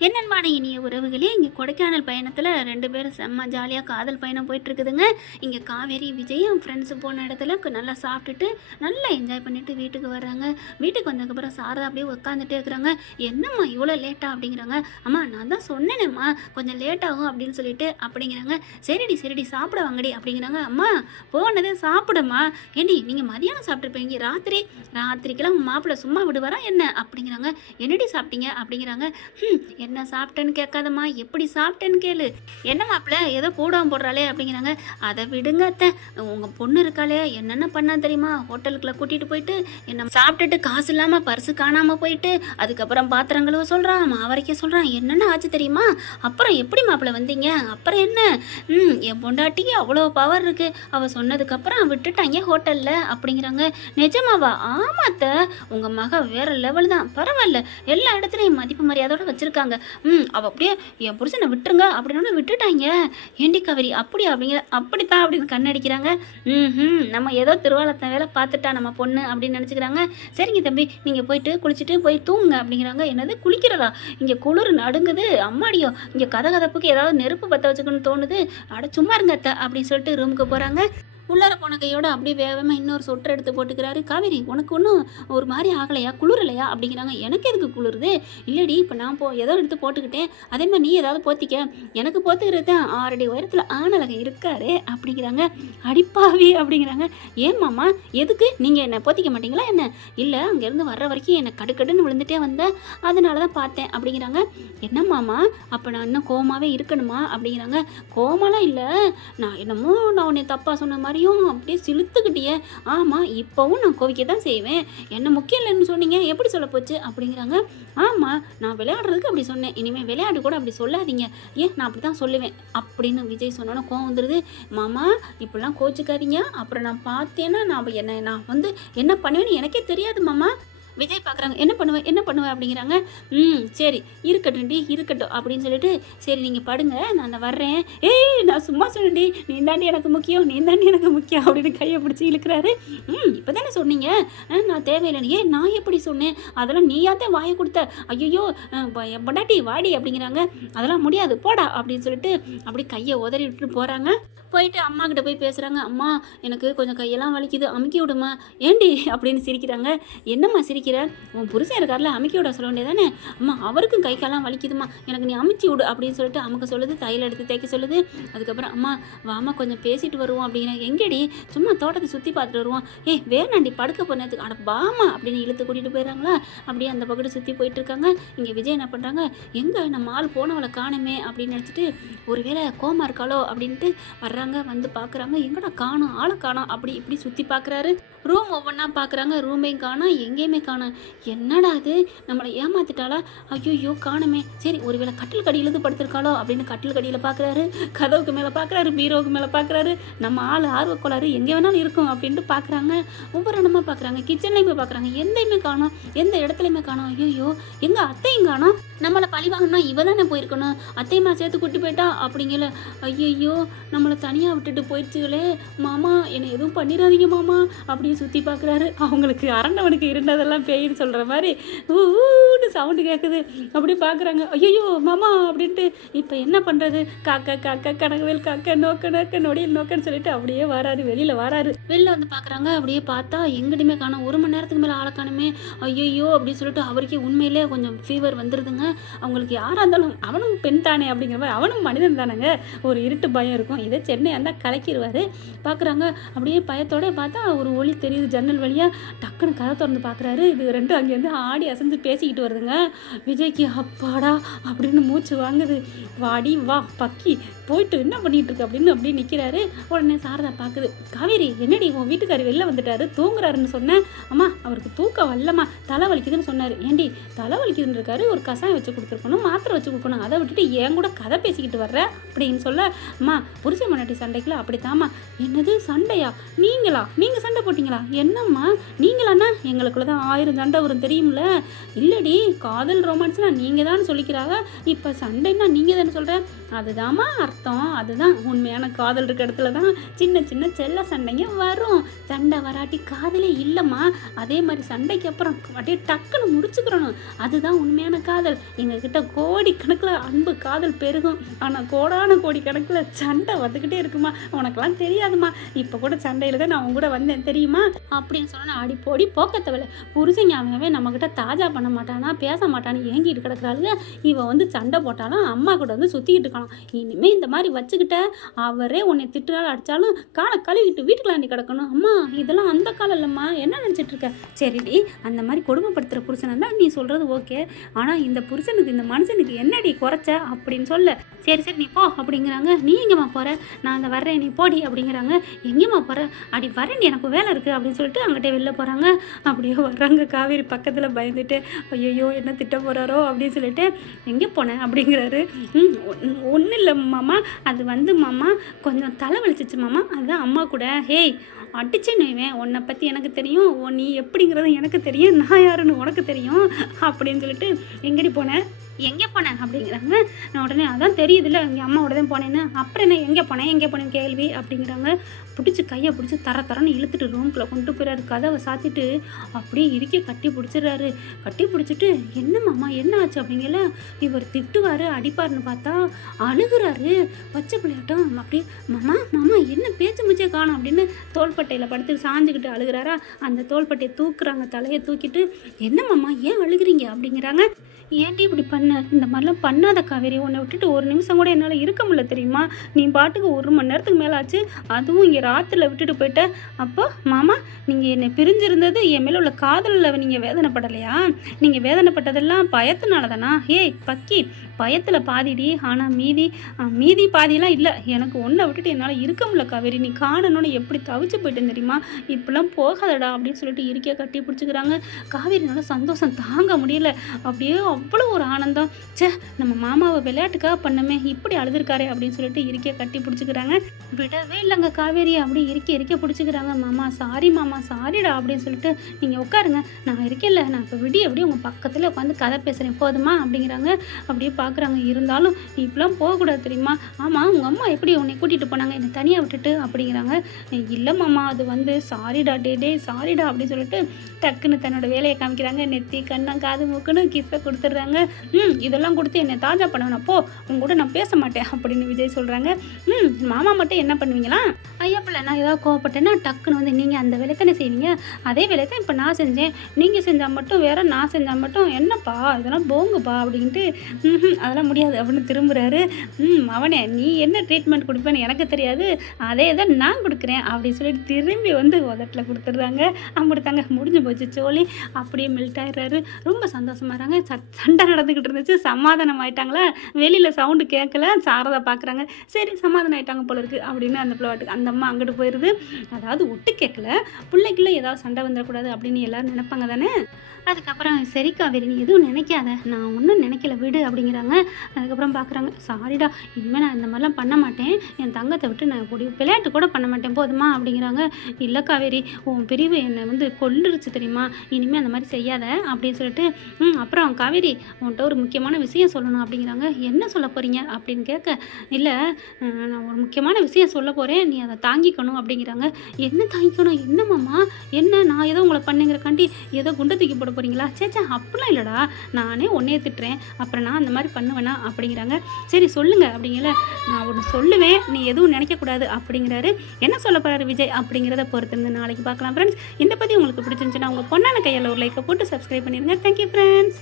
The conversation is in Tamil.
என்னன்பான இனிய உறவுகளே இங்கே கொடைக்கானல் பயணத்தில் ரெண்டு பேரும் செம்ம ஜாலியாக காதல் பயணம் போயிட்டு இருக்குதுங்க இங்கே காவேரி விஜயும் ஃப்ரெண்ட்ஸு போன இடத்துல நல்லா சாப்பிட்டுட்டு நல்லா என்ஜாய் பண்ணிவிட்டு வீட்டுக்கு வர்றாங்க. வீட்டுக்கு வந்ததுக்கப்புறம் சாரதா அப்படியே உட்காந்துட்டே இருக்கிறாங்க. என்னம்மா இவ்வளோ லேட்டாக அப்படிங்கிறாங்க. அம்மா நான் தான் சொன்னேனேம்மா. கொஞ்சம் லேட் ஆகும் அப்படின்னு சொல்லிட்டு அப்படிங்கிறாங்க. சரிடி சரிடி சாப்பிட வாங்கடி அப்படிங்கிறாங்க. அம்மா போனதே சாப்பிடம்மா. ஏண்டி நீங்கள் மதியானம் சாப்பிட்ருப்பீங்க ராத்திரி ராத்திரிக்கெல்லாம் மாப்பிள்ளை சும்மா விடுவாரா என்ன? அப்படிங்கிறாங்க. என்னடி சாப்பிட்டீங்க? அப்படிங்கிறாங்க. "ஹம், என்ன சாப்பிட்டேன்னு கேட்காதம்மா? எப்படி சாப்பிட்டேன்னு கேளு. என்ன மாப்பிள்ள ஏதோ போடாம போடுறாளே அப்படிங்கிறாங்க. அதை விடுங்க அத்தை. உங்கள் பொண்ணு இருக்காளே என்னென்ன பண்ணா தெரியுமா? ஹோட்டலுக்குள்ள கூட்டிகிட்டு போயிட்டு என்ன சாப்பிட்டுட்டு காசு இல்லாமல் பர்ஸு காணாமல் போயிட்டு அதுக்கப்புறம் பாத்திரங்களும் சொல்கிறான் மாவரைக்க சொல்கிறான் என்னென்ன ஆச்சு தெரியுமா? அப்புறம் எப்படி மாப்பிள்ள வந்தீங்க? அப்புறம் என்ன? ம் என் பொண்டாட்டிக்கு அவ்வளோ பவர் இருக்குது அவள் சொன்னதுக்கப்புறம் விட்டுட்டாங்க ஹோட்டலில் அப்படிங்கிறாங்க. நிஜமாவா? ஆமாத்த உங்கள் மக வேறு லெவல் தான். பரவாயில்ல. எல்லா இடத்துலையும் மதிப்பு மரியாதையோடு வச்சுருக்காங்க. ம் அவள் அப்படியே என் புருஷனை விட்டுருங்க அப்படின்னு விட்டுட்டாங்க. ஏண்டி கவரி அப்படியா? அப்படிங்கிற அப்படித்தான் அப்படின்னு கண்ணடிக்கிறாங்க. ம் நம்ம ஏதோ திருவாளத்தை வேலை பார்த்துட்டா நம்ம பொண்ணு அப்படின்னு நினச்சிக்கிறாங்க. சரிங்க தம்பி நீங்கள் போயிட்டு குளிச்சுட்டு போய் தூங்குங்க அப்படிங்கிறாங்க. என்னது குளிக்கிறதா? இங்கே குளிர் நடுங்குது அம்மாடியோ இங்கே கதை கதப்புக்கு ஏதாவது நெருப்பு பற்ற வச்சுக்கணும்னு தோணுது அட சும்மா இருங்க அத்தை அப்படின்னு சொல்லிட்டு ரூமுக்கு போகிறாங்க உள்ளார போன கையோட அப்படியே வேகமாக இன்னொரு சொட்டர் எடுத்து போட்டுக்கிறாரு. காவேரி உனக்கு ஒன்றும் ஒரு மாதிரி ஆகலையா? குளிரலையா? அப்படிங்கிறாங்க. எனக்கு எதுக்கு குளிருது? இல்லடி இப்போ நான் போ ஏதோ எடுத்து போட்டுக்கிட்டேன். அதே மாதிரி நீ ஏதாவது போத்திக்க. எனக்கு போத்துக்கிறது தான். ஆறடி உயரத்தில் ஆணழகன் இருக்காரு அப்படிங்கிறாங்க. அடிப்பாவி அப்படிங்கிறாங்க. ஏமாம்மா எதுக்கு? நீங்கள் என்ன போத்திக்க மாட்டீங்களா என்ன? இல்லை அங்கேருந்து வர்ற வரைக்கும் என்னை கடுக்கடுன்னு விழுந்துட்டே வந்தேன் அதனால தான் பார்த்தேன் அப்படிங்கிறாங்க. என்னம்மாமா அப்போ நான் இன்னும் கோமாவே இருக்கணுமா அப்படிங்கிறாங்க. கோமாலாம் இல்லை. நான் என்னமோ நான் உன்னை தப்பாக சொன்ன மாதிரி மாதிரியும் அப்படியே சிலுத்துக்கிட்டியே. ஆமாம் இப்போவும் நான் கோவிக்க தான் செய்வேன். என்ன முக்கியம் இல்லைன்னு சொன்னீங்க எப்படி சொல்ல போச்சு? அப்படிங்கிறாங்க. ஆமாம் நான் விளையாடுறதுக்கு அப்படி சொன்னேன். இனிமேல் விளையாடு கூட அப்படி சொல்லாதீங்க. ஏன் நான் அப்படி தான் சொல்லுவேன். அப்படின்னு விஜய் சொன்னோன்னே கோவம் வந்துடுது மாமா இப்படிலாம் கோச்சிக்காதீங்க. அப்புறம் நான் பார்த்தேன்னா நான் என்ன நான் வந்து என்ன பண்ணுவேன்னு எனக்கே தெரியாது மாமா. விஜய் பார்க்குறாங்க என்ன பண்ணுவேன் என்ன பண்ணுவேன் அப்படிங்கிறாங்க ம் சரி இருக்கட்டும் டி இருக்கட்டும் அப்படின்னு சொல்லிட்டு சரி நீங்கள் படுங்க நான் வர்றேன். ஏய் நான் சும்மா சொன்னேன்டி நீ தாண்டி எனக்கு முக்கியம் நீ தாண்டி எனக்கு முக்கியம் அப்படின்னு கையை பிடிச்சி இழுக்கிறாரு. ம் இப்போ தானே சொன்னீங்க? ஆ, நான் தேவையில்லை ஏன் நான் எப்படி சொன்னேன்? அதெல்லாம் நீயாத்தான் வாயை கொடுத்த. ஐயோ என் பொண்டாட்டி வாடி அப்படிங்கிறாங்க. அதெல்லாம் முடியாது போடா அப்படின்னு சொல்லிட்டு அப்படி கையை உதறி விட்டுட்டு போகிறாங்க போயிட்டு அம்மா கிட்ட போய் பேசுகிறாங்க அம்மா எனக்கு கொஞ்சம் கையெல்லாம் வலிக்குது அமுக்கி விடுமா? ஏண்டி? அப்படின்னு சிரிக்கிறாங்க. என்னம்மா சிரிக்கிற உன் புருஷன் இருக்கார்ல அமைக்க விட சொல்ல வேண்டியதானே அம்மா அவருக்கும் கை காலாம் வலிக்குதுமா எனக்கு நீ அமுச்சி விடு அப்படின்னு சொல்லிட்டு அமுக்க சொல்லுது தையல் எடுத்து தேய்க்க சொல்லுது. அதுக்கப்புறம் அம்மா வாமா கொஞ்சம் பேசிட்டு வருவோம் அப்படிங்கிறாங்க எங்கடி? சும்மா தோட்டத்தை சுற்றி பார்த்துட்டு வருவோம். ஏய் வேணாண்டி படுக்க போனதுக்கு அட வாமா அப்படின்னு இழுத்து கூட்டிகிட்டு போயிடுறாங்களா? அப்படியே அந்த பக்கத்து சுற்றி போயிட்டு இருக்காங்க. இங்கே விஜய் என்ன பண்ணுறாங்க எங்கே நம்ம ஆள் போனவளை காணுமே அப்படின்னு நினச்சிட்டு ஒருவேளை கோமா இருக்காளோ அப்படின்ட்டு வர்றாங்க வந்து பார்க்குறாங்க எங்கடா காணோம்? ஆளை காணோம். அப்படி இப்படி சுற்றி பார்க்குறாரு ரூம் ஒவ்வொன்றா பார்க்குறாங்க ரூமையும் காணோம். எங்கேயுமே காணோம். என்னடா அது நம்மளை ஏமாத்திட்டாளா? ஐயோ காணுமே. சரி ஒருவேளை கட்டில் கடியிலேருந்து படுத்திருக்காளோ அப்படின்னு கட்டில் கடியில் பார்க்குறாரு கதவுக்கு மேலே பார்க்குறாரு பீரோவுக்கு மேலே பார்க்குறாரு நம்ம ஆள் ஆர்வக்கோளாறு எங்கே வேணாலும் இருக்கும் அப்படின்ட்டு பார்க்குறாங்க ஒவ்வொரு இடமா பார்க்குறாங்க கிச்சன்லையுமே பார்க்குறாங்க எந்தையுமே காணோம். எந்த இடத்துலையுமே காணோம். ஐயோ எங்கள் அத்தையும் காணோம். நம்மளை பழி வாங்கினா இவ தானே போயிருக்கணும். அத்தையம்மா சேர்த்து கூட்டி போயிட்டா அப்படிங்கல. ஐயையோ நம்மளை தனியாக விட்டுட்டு போயிடுச்சுங்களே மாமா என்னை எதுவும் பண்ணிடாதீங்க மாமா அப்படியே சுற்றி பார்க்குறாரு அவங்களுக்கு அரண்டவனுக்கு இருந்ததெல்லாம் பேயின்னு சொல்கிற மாதிரி ஊன்னு சவுண்டு கேட்குது அப்படி பார்க்குறாங்க ஐயோ மாமா அப்படின்ட்டு இப்போ என்ன பண்ணுறது காக்கா காக்கா கனகவேல் காக்கா நோக்க நோக்க நொடியில் நோக்கன்னு சொல்லிட்டு அப்படியே வராரு வெளியில் வராரு. வெளில வந்து பார்க்குறாங்க அப்படியே பார்த்தா எங்கிட்டுமே காணும். ஒரு மணி நேரத்துக்கு மேலே ஆளை காணுமே. ஐயோ அப்படின்னு சொல்லிட்டு அவருக்கே உண்மையிலே கொஞ்சம் ஃபீவர் வந்துடுதுங்க அவங்களுக்கு யாராக இருந்தாலும் அவனும் பெண் தானே அப்படிங்கிற மாதிரி அவனும் மனிதன் தானேங்க. ஒரு இருட்டு பயம் இருக்கும். இதே சென்னை இருந்தால் கலக்கிடுவார் பார்க்குறாங்க அப்படியே பயத்தோட பார்த்தா ஒரு ஒளி தெரியுது ஜன்னல் வழியாக டக்குன்னு கதை திறந்து பார்க்குறாரு இது ரெண்டும் அங்கேருந்து ஆடி அசைஞ்சு பேசிக்கிட்டு வருதுங்க. விஜய்க்கு அப்பாடா அப்படின்னு மூச்சு வாங்குது. வாடி வா பக்கி போயிட்டு என்ன பண்ணிட்டு இருக்கு அப்படின்னு அப்படியே நிற்கிறாரு உடனே சாரதா பார்க்குது காவேரி என்னடி உன் வீட்டுக்காரர் வெளில வந்துட்டாரு தூங்குறாருன்னு சொன்னேன் அம்மா அவருக்கு தூக்கம் வரலம்மா தலை வலிக்குதுன்னு சொன்னார். ஏண்டி தலை வலிக்குதுன்னு இருக்காரு ஒரு கசாயம் வச்சு கொடுத்துருக்கணும் மாத்திரை வச்சு கொடுக்கணும் அதை விட்டுட்டு என் கூட கதை பேசிக்கிட்டு வர்ற? அப்படின்னு சொல்ல அம்மா புரிச்ச மன்னாட்டி சண்டைக்குள்ள அப்படித்தாம்மா. என்னது சண்டையா? நீங்களா? நீங்கள் சண்டை போட்டிங்களா? என்னம்மா? நீங்களாண்ணா எங்களுக்குள்ள தான் ஆயிரம் சண்டை வரும் தெரியும்ல? இல்லடி காதல் ரொமான்ஸ்னா நீங்கள் தான் சொல்லிக்கிறாங்க. இப்போ சண்டைன்னா நீங்கள் தானே சொல்கிற அதுதாம்மா அர்த்தம். அதுதான் உண்மையான காதல் இருக்க இடத்துல தான் சின்ன சின்ன செல்ல சண்டைங்க வரும். சண்டை வராட்டி காதலே இல்லைம்மா. அதே மாதிரி சண்டைக்கு அப்புறம் அப்படியே டக்குன்னு முடிச்சுக்கிறணும். அதுதான் உண்மையான காதல். எங்ககிட்ட கோடி கணக்கில் அன்பு காதல் பெருகும். ஆனால் கோடான கோடி கணக்கில் சண்டை வந்துக்கிட்டே இருக்குமா? உனக்கெல்லாம் தெரியாதுமா. இப்போ கூட சண்டையில் தான் நான் உங்க கூட வந்தேன் தெரியுமா? அப்படின்னு சொன்னால் அடி போடி போக்கத்தவளை. புருஷன் ஞாபகமே நம்மக்கிட்ட தாஜா பண்ண மாட்டானா பேச மாட்டான்னு ஏங்கிட்டு கிடக்குறாளுங்க. இவன் வந்து சண்டை போட்டாலும் அம்மா கூட வந்து சுற்றிக்கிட்டு இருக்கான் இனிமேல் இந்த மாதிரி வச்சுக்கிட்ட அவரே உன்னை திட்டுறாள் அடித்தாலும் காலை கழுவிட்டு வீட்டுக்குள்ள நீ கிடக்கணும். அம்மா இதெல்லாம் அந்த காலம் இல்லைம்மா. என்ன நினச்சிட்டு இருக்க? சரிடி அந்த மாதிரி கொடுமைப்படுத்துகிற புருஷனாக தான் நீ சொல்கிறது ஓகே. ஆனால் இந்த புருஷனுக்கு இந்த மனுஷனுக்கு என்னடி குறைச்ச அப்படின்னு சொல்ல. சரி சரி நீ போ அப்படிங்கிறாங்க. நீ எங்கேம்மா போகிற நான் அந்த வர்றேன் நீ போடி அப்படிங்கிறாங்க. எங்கேம்மா போகிற அடி வரேன் எனக்கு வேலை இருக்குது அப்படின்னு சொல்லிட்டு அங்கிட்டே வெளில போகிறாங்க அப்படியே வர்றாங்க. காவேரி பக்கத்தில் பயந்துட்டு ஐயோ என்ன திட்ட போகிறாரோ அப்படின்னு சொல்லிட்டு எங்கே போனேன்? அப்படிங்கிறாரு. ஒன்றும் இல்லை மாமா. அது வந்து மாமா கொஞ்சம் தலை வலிச்சிச்சு மாமா. அதுதான் அம்மா கூட. ஹேய் அடிச்சேன்னு நெய்வேன் உன்னை பற்றி எனக்கு தெரியும். நீ எப்படிங்கிறது எனக்கு தெரியும். நான் யாருன்னு உனக்கு தெரியும். அப்படின்னு சொல்லிட்டு எங்கடி போனேன் எங்கே போனேன் அப்படிங்கிறாங்க. நான் உடனே அதான் தெரியுதுல்ல எங்கள் அம்மாவோட தான் போனேன்னு. அப்புறம் என்ன எங்கே போனேன் எங்கே போனேன் கேள்வி? அப்படிங்கிறாங்க. பிடிச்சி கையை பிடிச்சி தர தரன்னு இழுத்துட்டு ரூம்குள்ளே கொண்டு போயிறாரு. கதவை சாத்திட்டு அப்படியே இறுக்கி கட்டி பிடிச்சிடுறாரு கட்டி பிடிச்சிட்டு என்ன மாமா என்ன ஆச்சு? அப்படிங்கல இவர் திட்டுவார் அடிப்பார்னு பார்த்தா அழுகுறாரு. பச்சை பிள்ளையாட்டம் அப்படியே மாமா மாமா என்ன பேச்சு முச்சே காணும் அப்படின்னு தோள்பட்டையில் படுத்து சாஞ்சுக்கிட்டு அழுகுறாரா. அந்த தோள்பட்டையை தூக்குறாங்க தலையை தூக்கிட்டு என்ன மாமா ஏன் அழுகுறீங்க? அப்படிங்கிறாங்க. ஏன்டி இப்படி பண்ண? இந்த மாதிரிலாம் பண்ணாத காவேரி உன்னை விட்டுட்டு ஒரு நிமிஷம் கூட என்னால் இருக்க முடியல தெரியுமா? நீ பாட்டுக்கு ஒரு மணி நேரத்துக்கு மேலே ஆச்சு அதுவும் இங்கே ராத்திரில விட்டுட்டு போயிட்ட. அப்போ மாமா நீங்கள் என்னை பிரிஞ்சிருந்தது என் மேலே உள்ள காதலில் நீங்கள் வேதனைப்படலையா? நீங்கள் வேதனைப்பட்டதெல்லாம் பயத்தினால தானா ஏய் பக்கி பயத்தில் பாதிடி. ஆனால் மீதி மீதி பாதியெல்லாம் இல்லை. எனக்கு ஒன்றை விட்டுட்டு என்னால் இருக்க முடியல காவேரி. நீ காணணும்னு எப்படி தவிச்சு போயிட்டேன் தெரியுமா? இப்படிலாம் போகாதடா அப்படின்னு சொல்லிட்டு இருக்கே கட்டி பிடிச்சிக்கிறாங்க. காவேரினால சந்தோஷம் தாங்க முடியல. அப்படியே அவ்வளோ ஒரு ஆனந்தம். ச்சே நம்ம மாமாவை விளையாட்டுக்காக பண்ணமே இப்படி அழுதுருக்காரே அப்படின்னு சொல்லிட்டு இருக்கையை கட்டி பிடிச்சிக்கிறாங்க. விடவே இல்லைங்க காவேரி அப்படி இருக்க இருக்க பிடிச்சிக்கிறாங்க. மாமா சாரி மாமா சாரிடா அப்படின்னு சொல்லிட்டு நீங்கள் உட்காருங்க. நான் இருக்கேன்ல நான் இப்போ விடிய அப்படியே உங்கள் பக்கத்தில் உட்காந்து கதை பேசுகிறேன் போதுமா? அப்படிங்கிறாங்க. அப்படியே பார்க்குறாங்க இருந்தாலும் நீ இப்பெல்லாம் போகக்கூடாது தெரியுமா? ஆமாம் உங்கள் அம்மா எப்படி உன்னை கூட்டிகிட்டு போனாங்க? என்னை தனியாக விட்டுட்டு அப்படிங்கிறாங்க. இல்லை மாமா அது வந்து சாரிடா டே டே சாரிடா அப்படின்னு சொல்லிட்டு டக்குன்னு தன்னோட வேலையை காமிக்கிறாங்க. நெத்தி கண்ணம் காது மூக்குன்னு கிஸ்ஸை பார்த்துடுறாங்க ம் இதெல்லாம் கொடுத்து என்னை தாஜா பண்ணணும். போ உங்க கூட நான் பேச மாட்டேன் அப்படின்னு விஜய் சொல்கிறாங்க ம் மாமா மட்டும் என்ன பண்ணுவீங்களா? ஐயா பிள்ளை நான் ஏதாவது கோவப்பட்டேன்னா டக்குன்னு வந்து நீங்கள் அந்த வேலை தானே செய்வீங்க. அதே வேலை தான் இப்போ நான் செஞ்சேன். நீங்கள் செஞ்சால் மட்டும் வேற நான் செஞ்சால் மட்டும் என்னப்பா இதெல்லாம் போங்கப்பா அப்படின்ட்டு. ம் அதெல்லாம் முடியாது அப்படின்னு திரும்புகிறாரு ம் அவனே நீ என்ன ட்ரீட்மெண்ட் கொடுப்பேன்னு எனக்கு தெரியாது. அதே தான் நான் கொடுக்குறேன் அப்படின்னு சொல்லிட்டு திரும்பி வந்து உதட்டில் கொடுத்துட்றாங்க. அப்படித்தாங்க முடிஞ்சு போச்சு சோழி. அப்படியே மெல்ட் ஆயிடுறாரு. ரொம்ப சந்தோஷமாகறாங்க சண்டை நடந்துக்கிட்டு இருந்துச்சு. சமாதானம் ஆயிட்டாங்களா? வெளியில் சவுண்டு கேட்கல சாரதா பார்க்குறாங்க சரி சமாதானம் ஆயிட்டாங்க போல இருக்குது அப்படின்னு அந்த பிள்ளைவாட்டுக்கு அந்த அம்மா அங்கிட்டு போயிடுது அதாவது ஒட்டு கேட்கல பிள்ளைக்குள்ளே ஏதாவது சண்டை வந்துடக்கூடாது அப்படின்னு எல்லாரும் நினைப்பாங்க தானே? அதுக்கப்புறம் சரி காவேரி நீ எதுவும் நினைக்காத. நான் ஒன்றும் நினைக்கல விடு அப்படிங்கிறாங்க. அதுக்கப்புறம் பார்க்குறாங்க சாரிடா இனிமேல் நான் இந்த மாதிரிலாம் பண்ண மாட்டேன். என் தங்கத்தை விட்டு நான் கூடிய விளையாட்டு கூட பண்ண மாட்டேன். போதுமா? அப்படிங்கிறாங்க. இல்லை காவேரி உன் பிரிவு என்னை வந்து கொல்லுருச்சு தெரியுமா? இனிமேல் அந்த மாதிரி செய்யாத. அப்படின்னு சொல்லிட்டு ம் அப்புறம் காவேரி உன்கிட்ட ஒரு முக்கியமான விஷயம் சொல்லணும் அப்படிங்கிறாங்க. என்ன சொல்ல போகிறீங்க அப்படின்னு கேட்க இல்லை நான் ஒரு முக்கியமான விஷயம் சொல்ல போகிறேன் நீ அதை தாங்கிக்கணும் அப்படிங்கிறாங்க. என்ன தாங்கிக்கணும்? என்னம்மாம்மா என்ன? நான் ஏதோ உங்களை பண்ணுங்கிறக்காண்டி ஏதோ குண்டை தூக்கி போட போகிறீங்களா சேச்சா அப்படிலாம் இல்லைடா. நானே உன்னையே திட்டுறேன். அப்புறம் நான் அந்த மாதிரி பண்ணுவேனா? அப்படிங்கிறாங்க. சரி சொல்லுங்கள் அப்படிங்கல. நான் ஒன்று சொல்லுவேன். நீ எதுவும் நினைக்கக்கூடாது அப்படிங்கிறாரு. என்ன சொல்ல போகிறாரு விஜய்? அப்படிங்கிறத பொறுத்திருந்து நாளைக்கு பார்க்கலாம் ஃப்ரெண்ட்ஸ் இந்த பற்றி உங்களுக்கு பிடிச்சிருந்துச்சுன்னா உங்கள் பொண்ணான கையில் ஒரு லைக்கை போட்டு சப்ஸ்கிரைப் பண்ணிடுங்க தேங்க்யூ ஃப்ரெண்ட்ஸ்